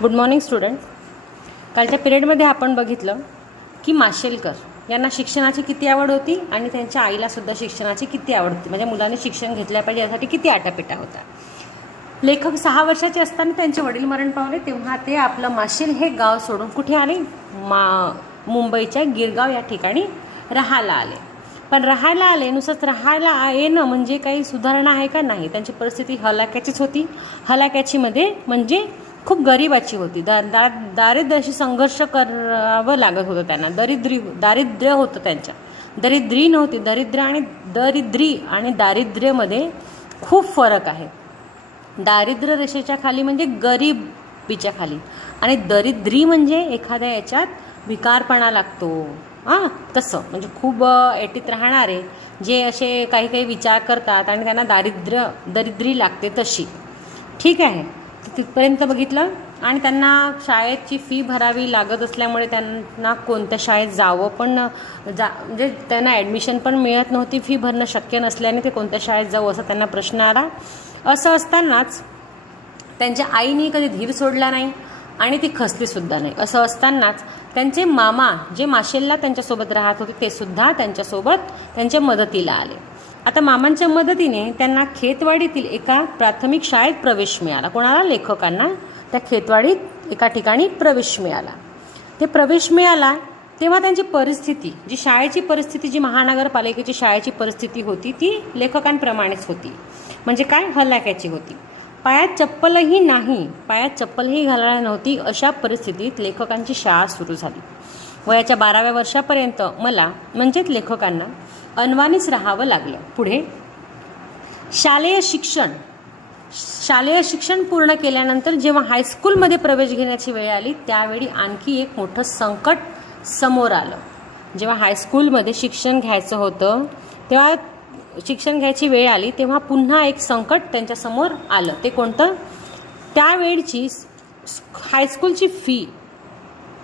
Good morning student कालच्या पिरियडमध्ये आपण बघितलं की माशेलकर यांना शिक्षणाची किती आवड होती आणि त्यांच्या आईलासुद्धा शिक्षणाची किती आवड होती. म्हणजे मुलांनी शिक्षण घेतलं पाहिजे यासाठी किती आटापिटा होता. लेखक सहा वर्षाचे असताना त्यांचे वडील मरण पावले तेव्हा ते आपलं माशेल हे गाव सोडून कुठे आले? मा मुंबईच्या गिरगाव या ठिकाणी राहायला आले. पण राहायला आले नुसतंच राहायला येणं म्हणजे काही सुधारणा आहे का नाही? त्यांची परिस्थिती हलाक्याचीच होती. हलाक्याचीमध्ये म्हणजे खूप गरिबाची होती. दा दा दारिद्र्याशी संघर्ष करावं लागत होतं त्यांना. दरिद्री दारिद्र्य होतं त्यांच्या. दरिद्री नव्हती. दरिद्र आणि दरिद्री आणि दारिद्र्यमध्ये खूप फरक आहे. दारिद्र्य रेषेच्या खाली म्हणजे गरीबीच्या खाली. आणि दरिद्री म्हणजे एखाद्या याच्यात विकारपणा लागतो. हां तसं. म्हणजे खूप एटीत राहणारे जे असे काही काही विचार करतात आणि त्यांना दारिद्र्य दरिद्री लागते तशी. ठीक आहे. तिथपर्यंत बघितलं आणि त्यांना शाळेची फी भरावी लागत असल्यामुळे त्यांना कोणत्या शाळेत जावं पण जा म्हणजे त्यांना ॲडमिशन पण मिळत नव्हती फी भरणं शक्य नसल्याने ते कोणत्या शाळेत जाऊ असा त्यांना प्रश्न आला. असं असतानाच त्यांच्या आईने कधी धीर सोडला नाही आणि ती खसलीसुद्धा नाही. असं असतानाच त्यांचे मामा जे माशेलला त्यांच्यासोबत राहत होते ते सुद्धा त्यांच्यासोबत त्यांच्या मदतीला आले. आता मामांच्या मदतीने त्यांना खेतवाडीतील एका प्राथमिक शाळेत प्रवेश मिळाला. कोणाला? लेखकांना. त्या खेतवाडीत एका ठिकाणी प्रवेश मिळाला. ते प्रवेश मिळाला तेव्हा त्यांची परिस्थिती जी शाळेची परिस्थिती जी महानगरपालिकेची शाळेची परिस्थिती होती ती लेखकांप्रमाणेच होती. म्हणजे काय? हलाक्याची होती. पायात चप्पलही नाही पायात चप्पलही घालायला नव्हती अशा परिस्थितीत लेखकांची शाळा सुरू झाली. वयाच्या बाराव्या वर्षापर्यंत मला म्हणजेच लेखकांना अनवानीच राहावं लागलं. पुढे? शालेय शिक्षण. शालेय शिक्षण पूर्ण केल्यानंतर जेव्हा हायस्कूलमध्ये प्रवेश घेण्याची वेळ आली त्यावेळी आणखी एक मोठं संकट समोर आलं. जेव्हा हायस्कूलमध्ये शिक्षण घ्यायचं होतं तेव्हा शिक्षण घ्यायची वेळ आली तेव्हा पुन्हा एक संकट त्यांच्यासमोर आलं. ते कोणतं? त्यावेळची हायस्कूलची फी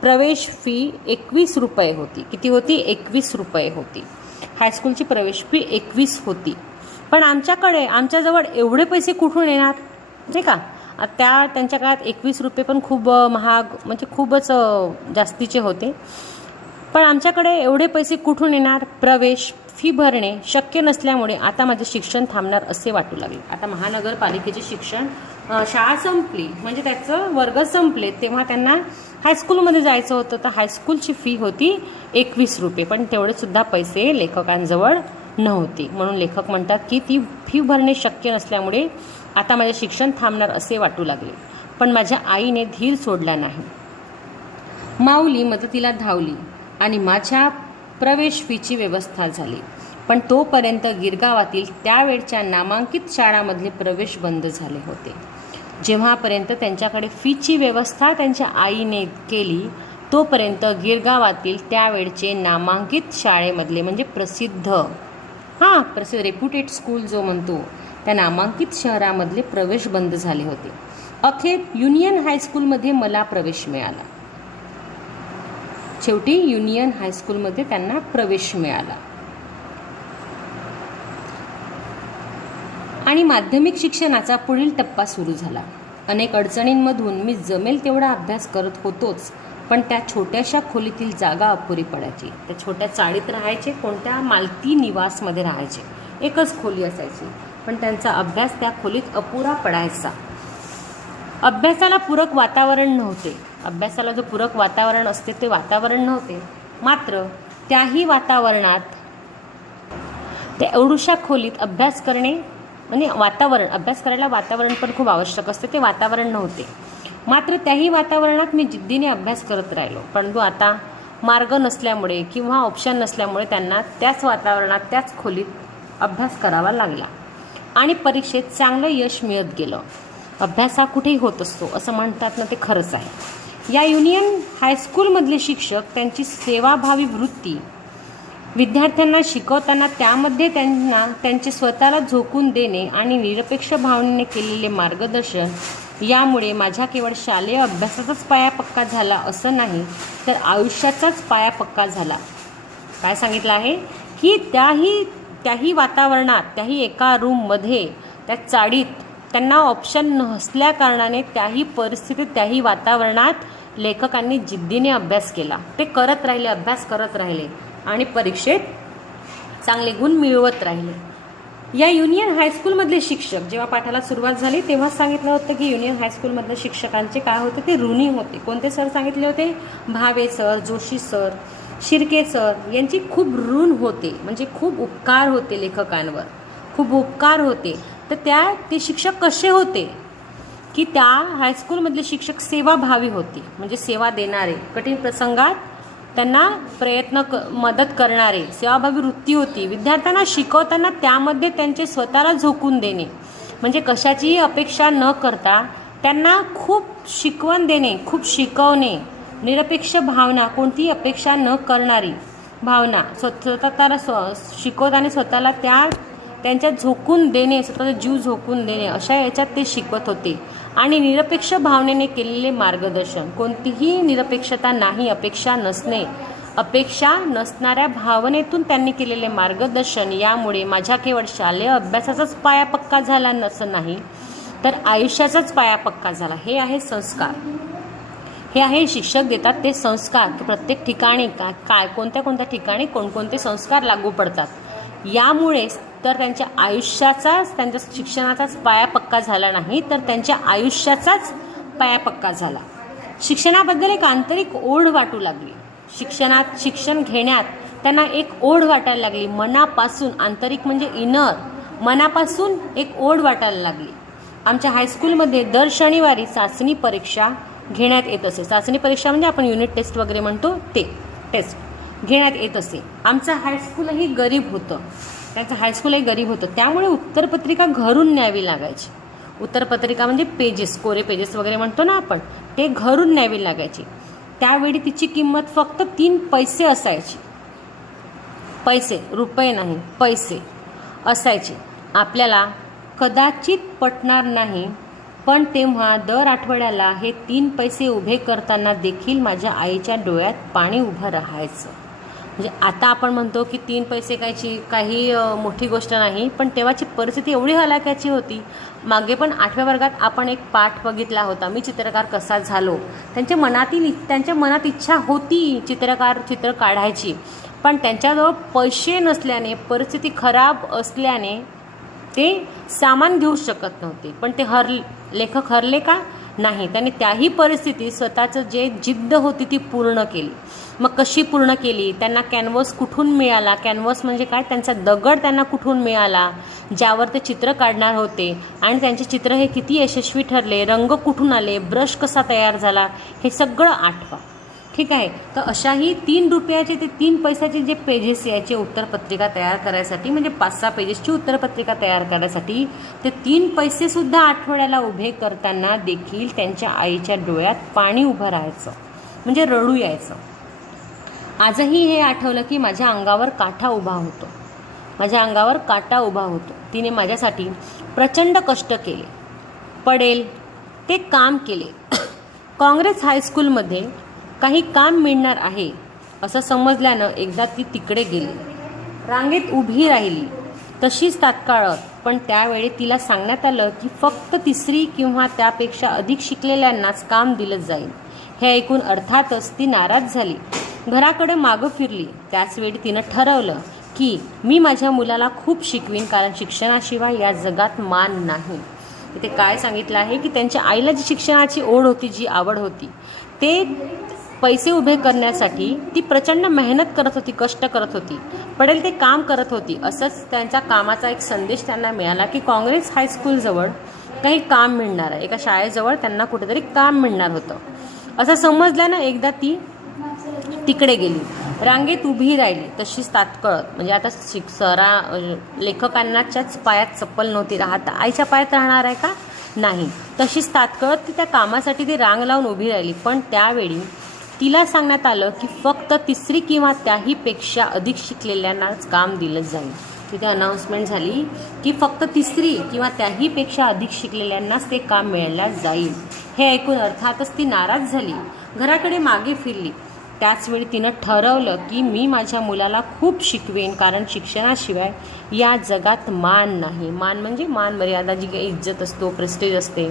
प्रवेश फी एकवीस रुपये होती. किती होती? एकवीस रुपये होती. हायस्कूलची प्रवेश फी एकवीस होती. पण आमच्याकडे आमच्याजवळ एवढे पैसे कुठून येणार? नाही का? त्या त्यांच्या काळात एकवीस रुपये पण खूप महाग म्हणजे खूपच जास्तीचे होते. पण आमच्याकडे एवढे पैसे कुठून येणार? प्रवेश फी भरणे शक्य नसल्यामुळे आता माझे शिक्षण थांबणार असे वाटू लागले. आता महानगरपालिकेचे शिक्षण शाळा संपली म्हणजे त्याचं वर्ग संपले तेव्हा त्यांना हायस्कूलमध्ये जायचं होतं तर हायस्कूलची फी होती एकवीस रुपये पण तेवढेसुद्धा पैसे लेखकांजवळ नव्हते. म्हणून लेखक म्हणतात की ती फी भरणे शक्य नसल्यामुळे आता माझे शिक्षण थांबणार असे वाटू लागले. पण माझ्या आईने धीर सोडला नाही. माऊली मदतीला धावली आणि माझ्या प्रवेश फीची व्यवस्था झाली. पण तोपर्यंत गिरगावातील त्यावेळच्या नामांकित शाळामधले प्रवेश बंद झाले होते. जेव्हापर्यंत त्यांच्याकडे फीची व्यवस्था त्यांच्या आईने केली तोपर्यंत गिरगावातील त्यावेळचे नामांकित शाळेमधले म्हणजे प्रसिद्ध हां प्रसिद्ध रेप्युटेड स्कूल जो म्हणतो त्या नामांकित शहरामधले प्रवेश बंद झाले होते. अखेर युनियन हायस्कूलमध्ये मला प्रवेश मिळाला. शेवटी युनियन हायस्कूलमध्ये त्यांना प्रवेश मिळाला. आणि माध्यमिक शिक्षणाचा पुढील टप्पा सुरू झाला. अनेक अडचणींमधून मी जमेल तेवढा अभ्यास करत होतोच पण त्या छोट्याशा खोलीतील जागा अपुरी पडायची. त्या छोट्या चाळीत राहायचे कोणत्या मालती निवासमध्ये राहायचे. एकच खोली असायची पण त्यांचा अभ्यास त्या खोलीत अपुरा पडायचा. अभ्यासाला पूरक वातावरण नव्हते. अभ्यासाला जो पूरक वातावरण असते ते वातावरण नव्हते. मात्र त्याही वातावरणात त्या एवढूशा खोलीत अभ्यास करणे म्हणजे वातावरण अभ्यास करायला वातावरण पण खूप आवश्यक असते ते वातावरण नव्हते. मात्र त्याही वातावरणात मी जिद्दीने अभ्यास करत राहिलो. परंतु आता मार्ग नसल्यामुळे किंवा ऑप्शन नसल्यामुळे त्यांना त्याच वातावरणात त्याच खोलीत अभ्यास करावा लागला. आणि परीक्षेत चांगलं यश मिळत गेलं. अभ्यास हा कुठेही होत असतो असं म्हणतात ना ते खरंच आहे. या युनियन हायस्कूलमधले शिक्षक त्यांची सेवाभावी वृत्ती. विद्यार्थ्यांना शिकवताना त्यामध्ये त्यांना त्यांचे स्वतःला झोकून देणे आणि निरपेक्ष भावनेने केलेले मार्गदर्शन यामुळे माझ्या केवळ शालेय अभ्यासाचाच पाया पक्का झाला असं नाही तर आयुष्याचाच पाया पक्का झाला. काय सांगितलं आहे? की त्याही त्याही वातावरणात त्याही एका रूममध्ये त्या चाळीत त्यांना ऑप्शन नसल्या कारणाने त्याही परिस्थितीत त्याही वातावरणात लेखकांनी जिद्दीने अभ्यास केला. ते करत राहिले अभ्यास करत राहिले आणि परीक्षेत चांगले गुण मिळवत राहिले. या युनियन हायस्कूलमधले शिक्षक जेव्हा पाठाला सुरुवात झाली तेव्हाच सांगितलं होतं की युनियन हायस्कूलमधले शिक्षकांचे काय होते ते ऋणी होते. कोणते सर सांगितले होते? Bhave sir Joshi sir Shirke sir यांची खूप ऋण होते म्हणजे खूप उपकार होते लेखकांवर. खूप उपकार होते. तर त्या ते शिक्षक कसे होते? की त्या हायस्कूलमधले शिक्षक सेवाभावी होते. म्हणजे सेवा देणारे. कठीण प्रसंगात त्यांना प्रयत्न क मदत करणारे. सेवाभावी वृत्ती होती. विद्यार्थ्यांना शिकवताना त्यामध्ये त्यांचे स्वतःला झोकून देणे. म्हणजे कशाचीही अपेक्षा न करता त्यांना खूप शिकवण देणे खूप शिकवणे. निरपेक्ष भावना कोणतीही अपेक्षा न करणारी भावना. स्वत स्वतःला स्व शिकवताना स्वतःला त्या त्यांच्या झोकून देणे स्वतःचा जीव झोकून देणे अशा याच्यात ते शिकवत होते. आणि निरपेक्ष भावनेने केलेले मार्गदर्शन. कोणतीही निरपेक्षता नाही अपेक्षा नसणे. अपेक्षा नसणाऱ्या भावनेतून त्यांनी केलेले मार्गदर्शन यामुळे माझ्या केवळ शालेय अभ्यासाचाच पाया पक्का झाला नसं नाही तर आयुष्याचाच पाया पक्का झाला. हे आहे संस्कार. हे आहे शिक्षक देतात ते संस्कार. की प्रत्येक ठिकाणी काय काय कोणत्या कोणत्या ठिकाणी कोणकोणते संस्कार लागू पडतात. यामुळेच तर त्यांच्या आयुष्याचाच त्यांच्या शिक्षणाचाच पाया पक्का झाला नाही तर त्यांच्या आयुष्याचाच पाया पक्का झाला. शिक्षणाबद्दल एक आंतरिक ओढ वाटू लागली. शिक्षणात शिक्षण घेण्यात त्यांना एक ओढ वाटायला लागली. मनापासून आंतरिक म्हणजे इनर मनापासून एक ओढ वाटायला लागली. आमच्या हायस्कूलमध्ये दर शनिवारी चाचणी परीक्षा घेण्यात येत असे. चाचणी परीक्षा म्हणजे आपण युनिट टेस्ट वगैरे म्हणतो ते टेस्ट घेण्यात येत असे. आमचं हायस्कूलही गरीब होतं. त्याचं हायस्कूलही गरीब होतं. त्यामुळे उत्तरपत्रिका घरून न्यावी लागायची. उत्तरपत्रिका म्हणजे पेजेस कोरे पेजेस वगैरे म्हणतो ना आपण ते घरून न्यावी लागायची. त्यावेळी तिची किंमत फक्त तीन पैसे असायची. पैसे रुपये नाही पैसे असायचे. आपल्याला कदाचित पटणार नाही पण तेव्हा दर आठवड्याला हे तीन पैसे उभे करताना देखील माझ्या आईच्या डोळ्यात पाणी उभं राहायचं. म्हणजे आता आपण म्हणतो की तीन पैसे कायची काही मोठी गोष्ट नाही पण तेव्हाची परिस्थिती एवढी हलाख्याची होती. मागे पण आठव्या वर्गात आपण एक पाठ बघितला होता मी चित्रकार कसा झालो. त्यांच्या मनातील त्यांच्या मनात इच्छा होती चित्रकार चित्र काढायची. पण त्यांच्याजवळ पैसे नसल्याने परिस्थिती खराब असल्याने ते सामान घेऊ शकत नव्हते. पण ते हर लेखक हरले का? नाही. त्यांनी त्याही परिस्थितीत स्वतःचं जे जिद्द होती ती पूर्ण केली. मग कशी पूर्ण केली? त्यांना कॅनव्हस कुठून मिळाला? कॅनव्हस म्हणजे काय? त्यांचा दगड त्यांना कुठून मिळाला? ज्यावर ते चित्र काढणार होते. आणि त्यांचे चित्र हे किती यशस्वी ठरले? रंग कुठून आले? ब्रश कसा तयार झाला? हे सगळं आठवा. ठीक आहे. तर अशाही तीन रुपयाचे ते तीन पैशाचे जे पेजेस यायचे उत्तरपत्रिका तयार करायसाठी म्हणजे पाच सहा पेजेसची उत्तरपत्रिका तयार करायसाठी ते तीन पैसेसुद्धा आठवड्याला उभे करताना देखील त्यांच्या आईच्या डोळ्यात पाणी उभं राहायचं. म्हणजे रडू यायचं. आजही हे आठवलं की माझ्या अंगावर काठा उभा होतो. माझ्या अंगावर काटा उभा होतो. तिने माझ्यासाठी प्रचंड कष्ट केले. पडेल. ते काम केले. काँग्रेस हायस्कूलमध्ये काही काम मिळणार आहे असं समजल्यानं एकदा ती तिकडे गेली. रांगेत उभी राहिली. तशीच तात्काळत पण त्यावेळी तिला सांगण्यात आलं की फक्त तिसरी किंवा त्यापेक्षा अधिक शिकलेल्यांनाच काम दिलं जाईल. हे ऐकून अर्थातच ती नाराज झाली. घराकडे मागं फिरली. त्याचवेळी तिनं ठरवलं की मी माझ्या मुलाला खूप शिकवीन कारण शिक्षणाशिवाय या जगात मान नाही. इथे काय सांगितलं आहे की त्यांच्या आईला जी शिक्षणाची ओढ होती जी आवड होती ते पैसे उभे करण्यासाठी ती प्रचंड मेहनत करत होती कष्ट करत होती. पडेल ते काम करत होती. असंच त्यांच्या कामाचा एक संदेश त्यांना मिळाला की काँग्रेस हायस्कूलजवळ काही काम मिळणार आहे. एका शाळेजवळ त्यांना कुठेतरी काम मिळणार होतं. असं समजल्यानं एकदा ती तिकडे गेली. रांगेत उभी राहिली. तशीच तात्कळत म्हणजे आता शिक सरा लेखकांनाच्याच पायात चप्पल नव्हती राहत. आईच्या पायात राहणार आहे का? नाही. तशीच तात्कळत ती त्या कामासाठी ती रांग लावून उभी राहिली. पण त्यावेळी तिला सांगण्यात आलं की फक्त तिसरी किंवा त्याहीपेक्षा अधिक शिकलेल्यांनाच काम दिलं जाईल. तिथे अनाऊन्समेंट झाली की फक्त तिसरी किंवा त्याहीपेक्षा अधिक शिकलेल्यांनाच ते काम मिळायला जाईल. हे ऐकून अर्थातच ती नाराज झाली. घराकडे मागे फिरली. त्याचवेळी तिनं ठरवलं की मी माझ्या मुलाला खूप शिकवेन कारण शिक्षणाशिवाय या जगात मान नाही. मान म्हणजे मान मर्यादा जी काही इज्जत असतो प्रेस्टेज असते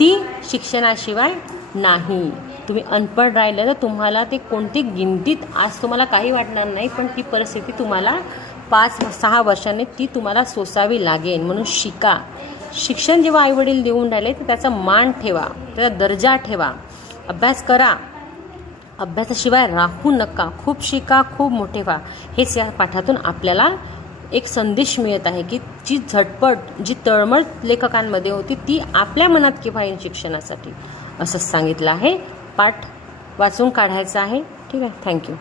ती शिक्षणाशिवाय नाही. तुम्ही अनपढ राहिलं तर तुम्हाला ते कोणती गिनतीत आज तुम्हाला काही वाटणार नाही पण ती परिस्थिती तुम्हाला पाच सहा वर्षांनी ती तुम्हाला सोसावी लागेल. म्हणून शिका. शिक्षण जेव्हा आईवडील देऊन राहिले तर त्याचा मान ठेवा त्याचा दर्जा ठेवा. अभ्यास करा. अभ्यासाशिवाय राहू नका. खूप शिका खूप मोठे व्हा. हेच या पाठातून आपल्याला एक संदेश मिळत आहे की जी झटपट जी तळमळ लेखकांमध्ये होती ती आपल्या मनात केव्हा येईल शिक्षणासाठी. असंच सांगितलं आहे. पाठ वाचून काढायचा आहे. ठीक आहे. थँक्यू